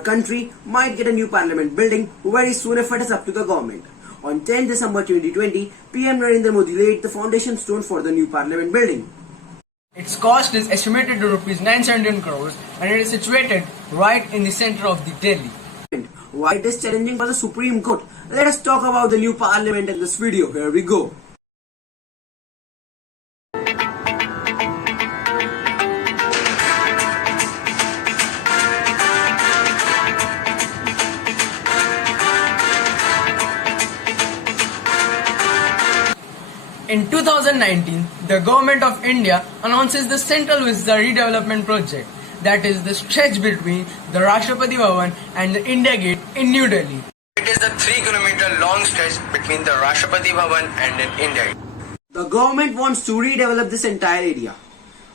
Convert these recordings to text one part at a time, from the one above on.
our country might get a new parliament building very soon if it is up to the government. On 10 December 2020, PM Narendra Modi laid the foundation stone for the new parliament building. Its cost is estimated to rupees 971 crores and it is situated right in the center of the Delhi. Why it is challenging for the Supreme Court? Let us talk about the new parliament in this video. Here we go. In 2019, the Government of India announces the Central Vista Redevelopment Project, that is the stretch between the Rashtrapati Bhavan and the India Gate in New Delhi. It is a 3-kilometer long stretch between the Rashtrapati Bhavan and an India Gate. The government wants to redevelop this entire area.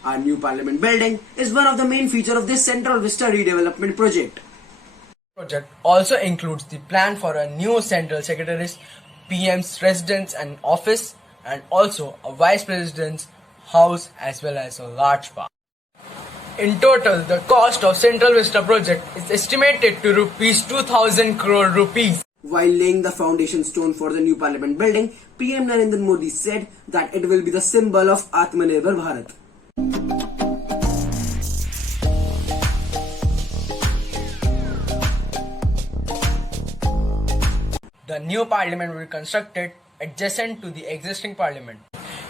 Our new parliament building is one of the main features of this Central Vista Redevelopment Project. The project also includes the plan for a new Central Secretary's, PM's residence and office, and also a Vice President's house as well as a large park. In total, the cost of Central Vista project is estimated to rupees 2,000 crore rupees. While laying the foundation stone for the new parliament building, PM Narendra Modi said that it will be the symbol of Atmanirbhar Bharat. The new parliament will be constructed adjacent to the existing parliament.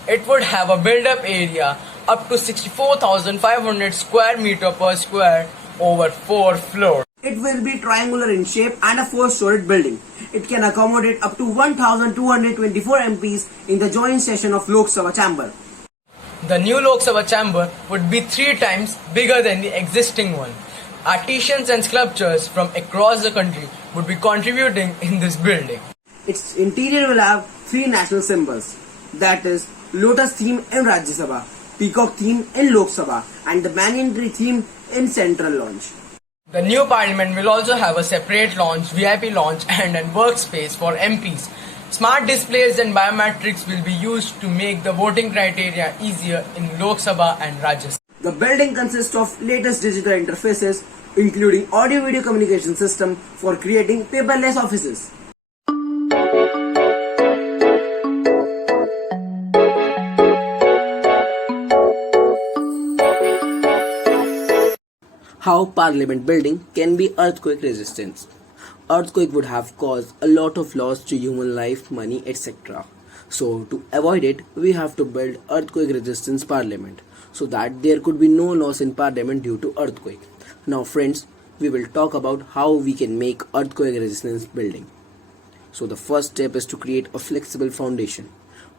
It would have a build-up area up to 64,500 square meter per square over 4 floors. It will be triangular in shape and a 4-storied building. It can accommodate up to 1,224 MPs in the joint session of Lok Sabha chamber. The new Lok Sabha chamber would be 3 times bigger than the existing one. Artisans and sculptors from across the country would be contributing in this building. Its interior will have 3 national symbols, that is, Lotus theme in Rajya Sabha, Peacock theme in Lok Sabha, and the banyan tree theme in Central Lounge. The new parliament will also have a separate lounge, VIP lounge, and a workspace for MPs. Smart displays and biometrics will be used to make the voting criteria easier in Lok Sabha and Rajya Sabha. The building consists of latest digital interfaces, including audio-video communication system for creating paperless offices. How parliament building can be earthquake resistant. Earthquake would have caused a lot of loss to human life, money, etc. So to avoid it, we have to build earthquake resistance parliament so that there could be no loss in parliament due to earthquake. Now friends, we will talk about how we can make earthquake resistance building. So the first step is to create a flexible foundation.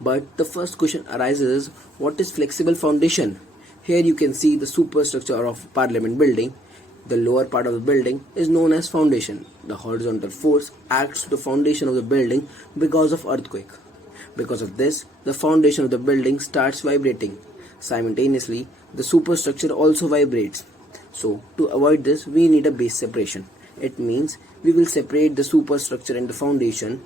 But the first question arises, what is flexible foundation? Here you can see the superstructure of parliament building. The lower part of the building is known as foundation. The horizontal force acts to the foundation of the building because of earthquake. Because of this, the foundation of the building starts vibrating. Simultaneously, the superstructure also vibrates. So, to avoid this, we need a base separation. It means we will separate the superstructure and the foundation.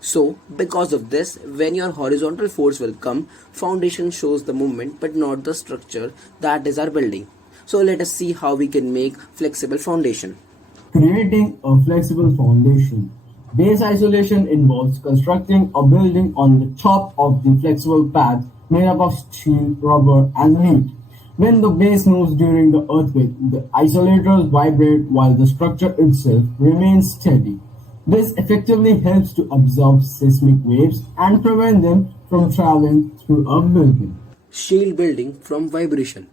So, because of this, when your horizontal force will come, foundation shows the movement but not the structure, that is our building. So, let us see how we can make flexible foundation. Creating a flexible foundation. Base isolation involves constructing a building on the top of the flexible pad made up of steel, rubber, and meat. When the base moves during the earthquake, the isolators vibrate while the structure itself remains steady. This effectively helps to absorb seismic waves and prevent them from traveling through a building. Shield building from vibration.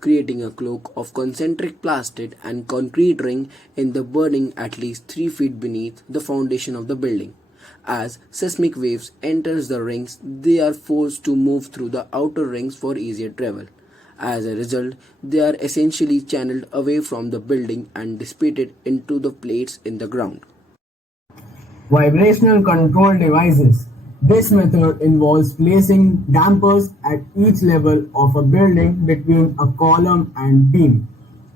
Creating a cloak of concentric plastic and concrete ring in the burning at least 3 feet beneath the foundation of the building. As seismic waves enters the rings, they are forced to move through the outer rings for easier travel. As a result, they are essentially channeled away from the building and dissipated into the plates in the ground. Vibrational control devices. This method involves placing dampers at each level of a building between a column and beam.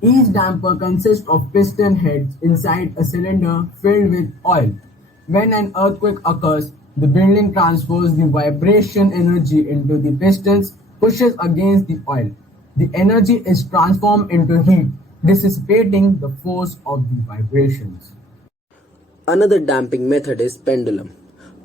Each damper consists of piston heads inside a cylinder filled with oil. When an earthquake occurs, the building transfers the vibration energy into the pistons, pushes against the oil. The energy is transformed into heat, dissipating the force of the vibrations. Another damping method is pendulum.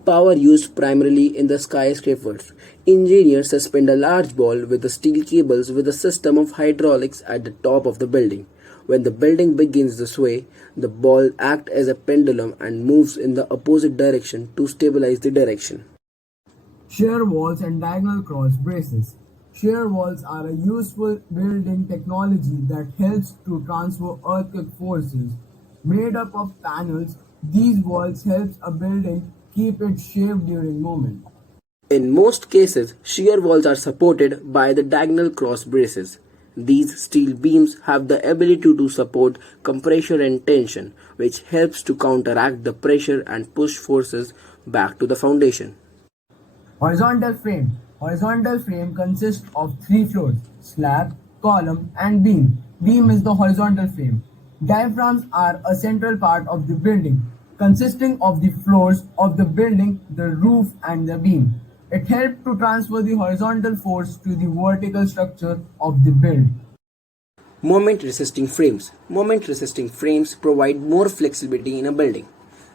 Power used primarily in the skyscrapers. Engineers suspend a large ball with the steel cables with a system of hydraulics at the top of the building. When the building begins to sway, the ball acts as a pendulum and moves in the opposite direction to stabilize the direction. Shear walls and diagonal cross braces. Shear walls are a useful building technology that helps to transfer earthquake forces. Made up of panels, these walls help a building keep its shape during movement. In most cases, shear walls are supported by the diagonal cross braces. These steel beams have the ability to support compression and tension, which helps to counteract the pressure and push forces back to the foundation. Horizontal frame. Horizontal frame consists of three floors: slab, column, and beam. Beam is the horizontal frame. Diaphragms are a central part of the building, consisting of the floors of the building, the roof, and the beam. It helps to transfer the horizontal force to the vertical structure of the build. Moment resisting frames. Moment resisting frames provide more flexibility in a building.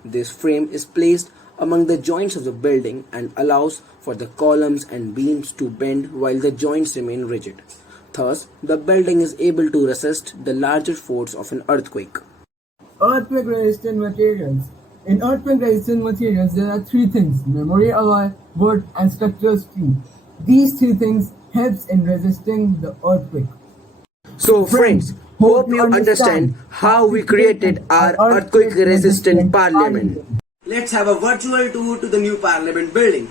This frame is placed among the joints of the building and allows for the columns and beams to bend while the joints remain rigid. Thus, the building is able to resist the larger force of an earthquake. Earthquake resistant materials. In earthquake resistant materials, there are three things: memory alloy, wood, and structural steel. These three things helps in resisting the earthquake. So, friends, hope you understand how we created our earthquake resistant parliament. Let's have a virtual tour to the new parliament building.